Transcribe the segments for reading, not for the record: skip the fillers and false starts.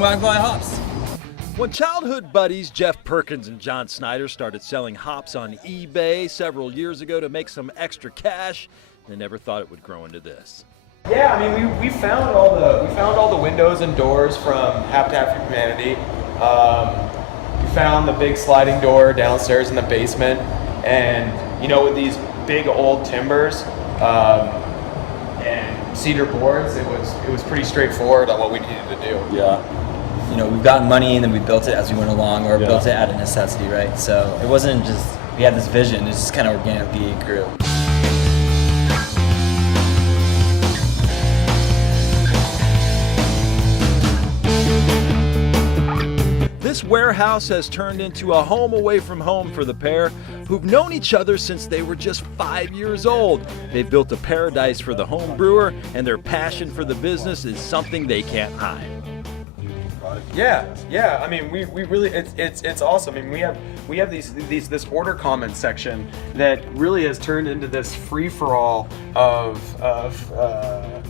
Yakima Valley Hops. When childhood buddies Jeff Perkins and John Snyder started selling hops on eBay several years ago to make some extra cash, they never thought it would grow into this. Yeah, I mean, we found all the windows and doors from Habitat for Humanity. We found the big sliding door downstairs in the basement, and with these big old timbers and cedar boards, it was pretty straightforward on what we needed to do. Yeah. We've gotten money and then we built it as we went along, or built it out of necessity, right? So it wasn't just we had this vision; it's just kind of organically grew. This warehouse has turned into a home away from home for the pair, who've known each other since they were just 5 years old. They've built a paradise for the home brewer, and their passion for the business is something they can't hide. Yeah. I mean, we really it's awesome. I mean, we have this order comment section that really has turned into this free for all of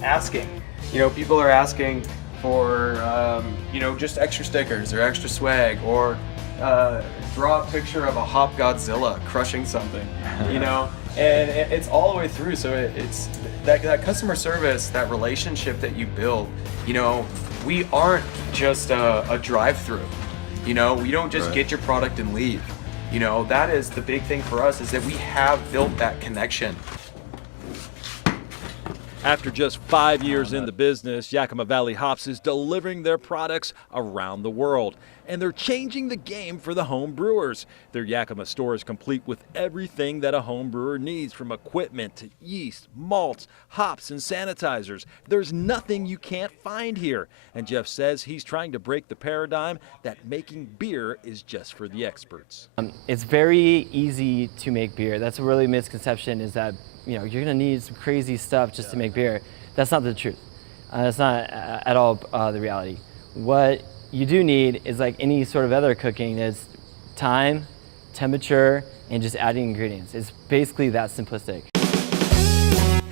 asking. People are asking for just extra stickers or extra swag, or draw a picture of a hop Godzilla crushing something, and it's all the way through. So it's that customer service, that relationship that you build. We aren't just a drive-through. We don't just get your product and leave. That is the big thing for us, is that we have built that connection. After just 5 years in the business, Yakima Valley Hops is delivering their products around the world. And they're changing the game for the home brewers. Their Yakima store is complete with everything that a home brewer needs, from equipment to yeast, malts, hops, and sanitizers. There's nothing you can't find here. And Jeff says he's trying to break the paradigm that making beer is just for the experts. It's very easy to make beer. That's a really misconception, is that you're gonna need some crazy stuff just to make beer. That's not the truth. That's not at all the reality. What you do need is, like any sort of other cooking, is time, temperature, and just adding ingredients. It's basically that simplistic.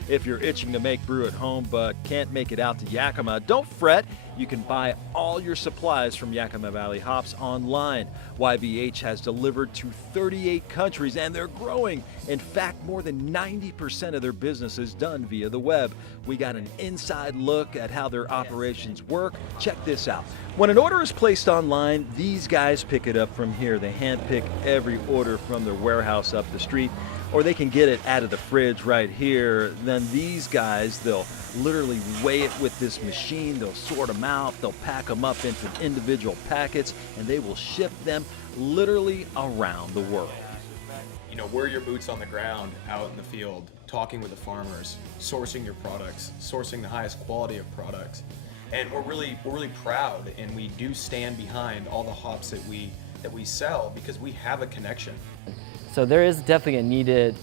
If you're itching to make brew at home but can't make it out to Yakima, don't fret. You can buy all your supplies from Yakima Valley Hops online. YVH has delivered to 38 countries, and they're growing. In fact, more than 90% of their business is done via the web. We got an inside look at how their operations work. Check this out. When an order is placed online, these guys pick it up from here. They handpick every order from their warehouse up the street, or they can get it out of the fridge right here. Then these guys, they'll literally weigh it with this machine. They'll sort them out. They'll pack them up into individual packets, and they will ship them literally around the world. We're your boots on the ground out in the field, talking with the farmers, sourcing your products, sourcing the highest quality of products. And we're really proud, and we do stand behind all the hops that we sell, because we have a connection. So there is definitely a needed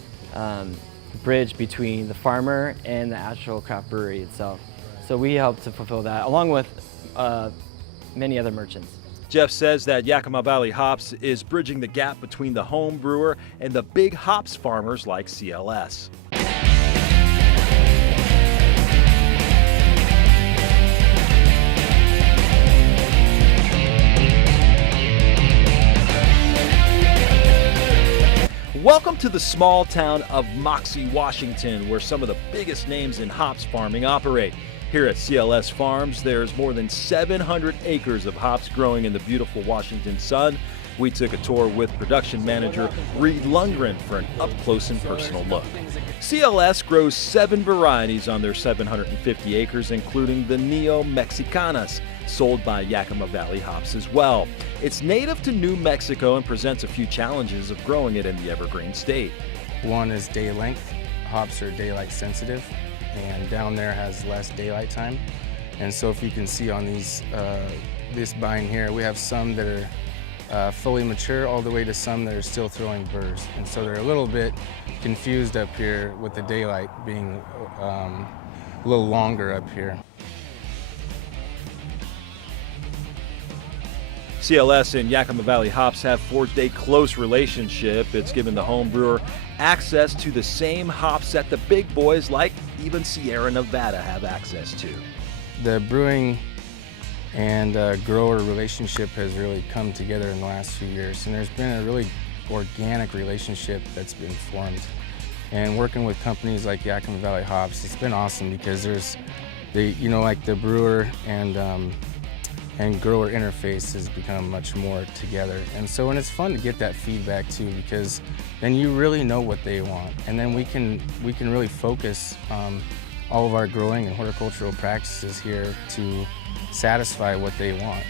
bridge between the farmer and the actual craft brewery itself. So we help to fulfill that, along with many other merchants. Jeff says that Yakima Valley Hops is bridging the gap between the home brewer and the big hops farmers like CLS. Welcome to the small town of Moxie, Washington, where some of the biggest names in hops farming operate. Here at CLS Farms, there's more than 700 acres of hops growing in the beautiful Washington sun. We took a tour with production manager Reed Lundgren for an up-close and personal look. CLS grows 7 varieties on their 750 acres, including the Neo Mexicanas, sold by Yakima Valley Hops as well. It's native to New Mexico and presents a few challenges of growing it in the evergreen state. One is day length. Hops are daylight sensitive, and down there has less daylight time. And so if you can see on these, this vine here, we have some that are fully mature, all the way to some that are still throwing burrs. And so they're a little bit confused up here with the daylight being a little longer up here. CLS and Yakima Valley Hops have forged a close relationship. It's given the home brewer access to the same hops that the big boys like even Sierra Nevada have access to. The brewing and grower relationship has really come together in the last few years. And there's been a really organic relationship that's been formed. And working with companies like Yakima Valley Hops, it's been awesome because there's like the brewer and grower interface has become much more together. And so, and it's fun to get that feedback too, because then you really know what they want. And then we can really focus all of our growing and horticultural practices here to satisfy what they want.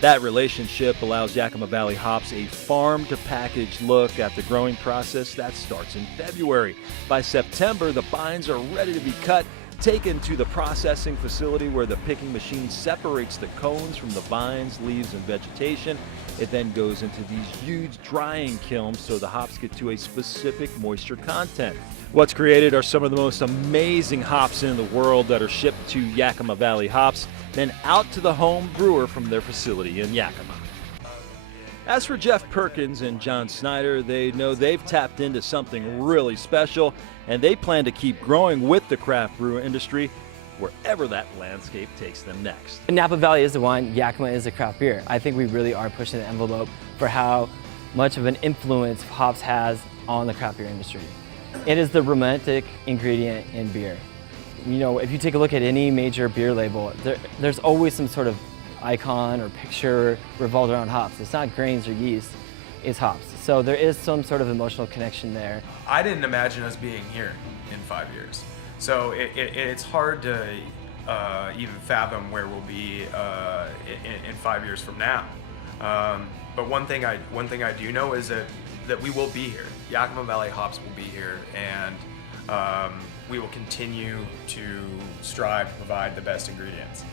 That relationship allows Yakima Valley Hops a farm-to-package look at the growing process that starts in February. By September, the vines are ready to be cut, taken to the processing facility where the picking machine separates the cones from the vines, leaves, and vegetation. It then goes into these huge drying kilns so the hops get to a specific moisture content. What's created are some of the most amazing hops in the world that are shipped to Yakima Valley Hops, then out to the home brewer from their facility in Yakima. As for Jeff Perkins and John Snyder, they know they've tapped into something really special, and they plan to keep growing with the craft brew industry wherever that landscape takes them next. Napa Valley is the wine, Yakima is a craft beer. I think we really are pushing the envelope for how much of an influence hops has on the craft beer industry. It is the romantic ingredient in beer. You know, if you take a look at any major beer label, there's always some sort of icon or picture revolved around hops. It's not grains or yeast, it's hops. So there is some sort of emotional connection there. I didn't imagine us being here in 5 years. So it's hard to even fathom where we'll be in 5 years from now. But one thing I do know is that we will be here. Yakima Valley Hops will be here, and we will continue to strive to provide the best ingredients.